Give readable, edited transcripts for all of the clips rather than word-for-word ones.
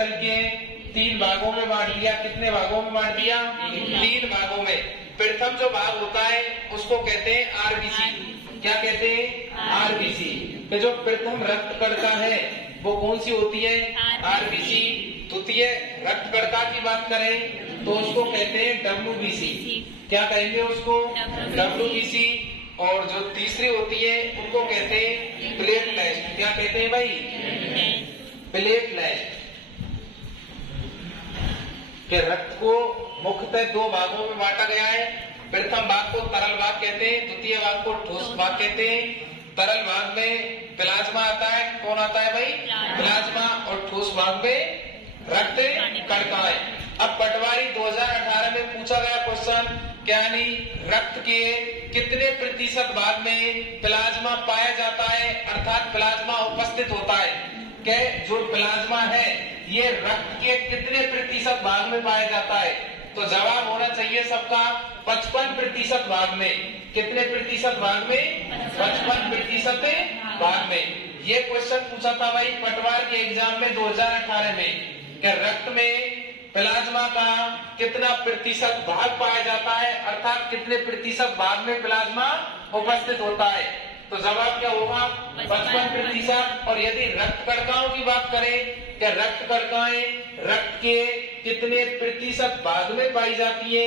Cell के 3 भागों में बांट लिया। कितने भागों में बांट दिया? 3 भागों में। प्रथम जो भाग होता है उसको कहते हैं आरबीसी। क्या कहते हैं? आरबीसी। तो जो प्रथम रक्त कणिका है वो कौन सी होती है? आरबीसी। द्वितीय रक्त कणिका की बात करें तो उसको कहते हैं डब्ल्यूबीसी। क्या कहेंगे उसको? डब्ल्यूबीसी। और जो तीसरी होती है उनको कहते हैं प्लेटलेट। क्या कहते हैं भाई? प्लेटलेट। के रक्त को मुख्यतः 2 भागों में बांटा गया है। प्रथम भाग को तरल भाग कहते हैं, द्वितीय भाग को ठोस भाग कहते हैं। तरल भाग में प्लाज्मा आता है। कौन आता है भाई? प्लाज्मा। और ठोस भाग में रक्त कणिका है। अब पटवारी 2018 में पूछा गया क्वेश्चन, क्या नहीं रक्त के कितने प्रतिशत भाग में प्लाज्मा पाया जाता है, अर्थात प्लाज्मा उपस्थित होता है। क्या जो प्लाज्मा है ये रक्त के कितने प्रतिशत भाग में पाया जाता है? तो जवाब होना चाहिए सबका 55% भाग में। कितने प्रतिशत भाग में? 55% भाग में। ये क्वेश्चन पूछा था भाई पटवार के एग्जाम में 2018 में कि रक्त में प्लाज्मा का कितना प्रतिशत भाग पाया जाता है, अर्थात कितने प्रतिशत भाग में प्लाज्मा उपस्थित होता है। तो जवाब क्या होगा? 55%। और यदि रक्त कणिकाओं की बात करें कि रक्त कणिकाएं रक्त के कितने प्रतिशत भाग में पाई जाती है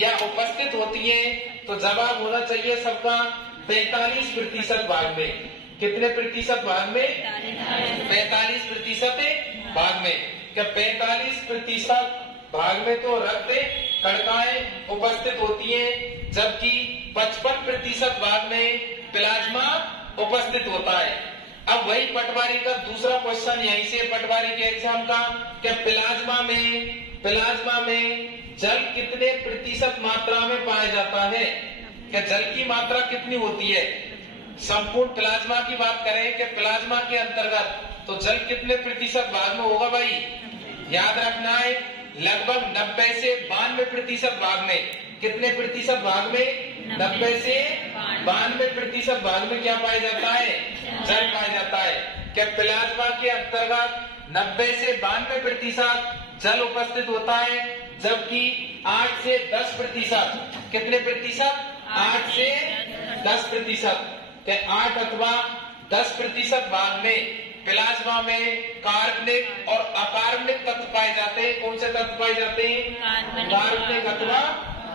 या उपस्थित होती है, तो जवाब होना चाहिए सबका 45% भाग में। कितने प्रतिशत भाग में? 45% भाग में। क्या 45% भाग में तो रक्त कणिकाएं उपस्थित होती हैं, जबकि 55% भाग में प्लाज्मा उपस्थित होता है। अब वही पटवारी का दूसरा क्वेश्चन यहीं से पटवारी के एग्जाम का, क्या प्लाज्मा में जल कितने प्रतिशत मात्रा में पाया जाता है? क्या जल की मात्रा कितनी होती है? संपूर्ण प्लाज्मा की बात करें कि प्लाज्मा के अंतर्गत तो जल कितने प्रतिशत भाग में होगा भाई? याद रखना है लगभग 90 से 92% भाग में। कितने प्रतिशत भाग में? 90 से 92% भाग में क्या पाया जाता है? जल पाया जाता है। क्या प्लाज्मा के अंतर्गत 90 से 92% जल उपस्थित होता है, जबकि 8 से 10%। कितने प्रतिशत? 8 से 10%। 8 अथवा 10% भाग में प्लाज्मा में कार्बनिक और अकार्बनिक तत्व पाए जाते हैं। कौन से तत्व पाए जाते हैं? कार्बनिक अथवा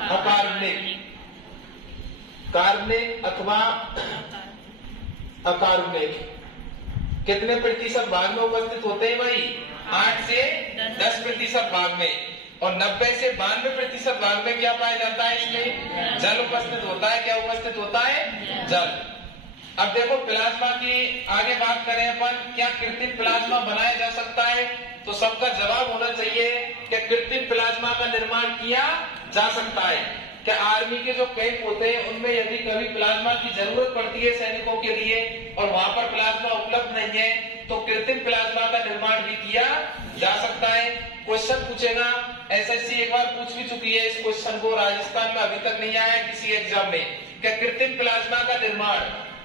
अकार्बनिक। कार्बनिक अथवा अकार्बनिक कितने प्रतिशत भाग में उपस्थित होते हैं भाई? 8 से 10% भाग में। और 90 से 92% भाग में क्या पाया जाता है? इसमें जल उपस्थित होता है। क्या उपस्थित होता है? जल। अब देखो प्लाज्मा की आगे बात करें अपन, क्या कृत्रिम प्लाज्मा बनाया जा सकता है? तो सबका जवाब होना चाहिए कि कृत्रिम प्लाज्मा का निर्माण किया जा सकता है। क्या आर्मी के जो कैंप होते हैं उनमें यदि कभी प्लाज्मा की जरूरत पड़ती है सैनिकों के लिए और वहां पर प्लाज्मा उपलब्ध नहीं है, तो कृत्रिम प्लाज्मा का निर्माण भी किया जा सकता है। क्वेश्चन पूछेगा, एसएससी एक बार पूछ भी चुकी है इस क्वेश्चन को, राजस्थान में अभी तक नहीं आया किसी एग्जाम में। क्या कृत्रिम प्लाज्मा का निर्माण,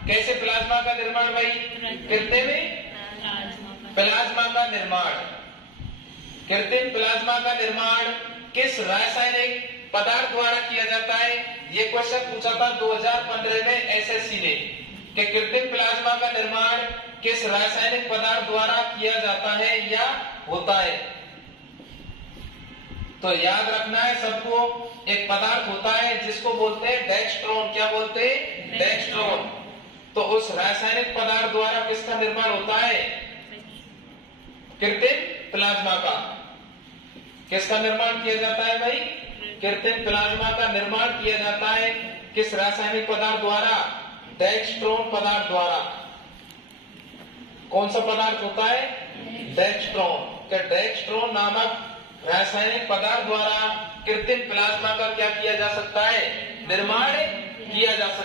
कैसे प्लाज्मा का निर्माण भाई? कृत्रिम प्लाज्मा का निर्माण, कृत्रिम प्लाज्मा का निर्माण किस रासायनिक पदार्थ द्वारा किया जाता है? ये क्वेश्चन पूछा था 2015 में एसएससी ने कि कृत्रिम प्लाज्मा का निर्माण किस रासायनिक पदार्थ द्वारा किया जाता है या होता है? तो याद रखना है सबको, एक पदार्थ होता है जिसको बोलते हैं डेक्स्ट्रोन। क्या बोलते हैं? डेक्स्ट्रोन। तो उस रासायनिक पदार्थ द्वारा किसका निर्माण होता है? कृत्रिम प्लाज्मा का। किसका निर्माण किया जाता है भाई? कृत्रिम प्लाज्मा का निर्माण किया जाता है किस रासायनिक पदार्थ द्वारा? डेक्स्ट्रोन पदार्थ द्वारा। कौन सा पदार्थ होता है? डेक्स्ट्रोन। क्या डेक्स्ट्रोन नामक रासायनिक पदार्थ द्वारा कृत्रिम प्लाज्मा का क्या किया जा सकता है? निर्माण किया जा सकता है।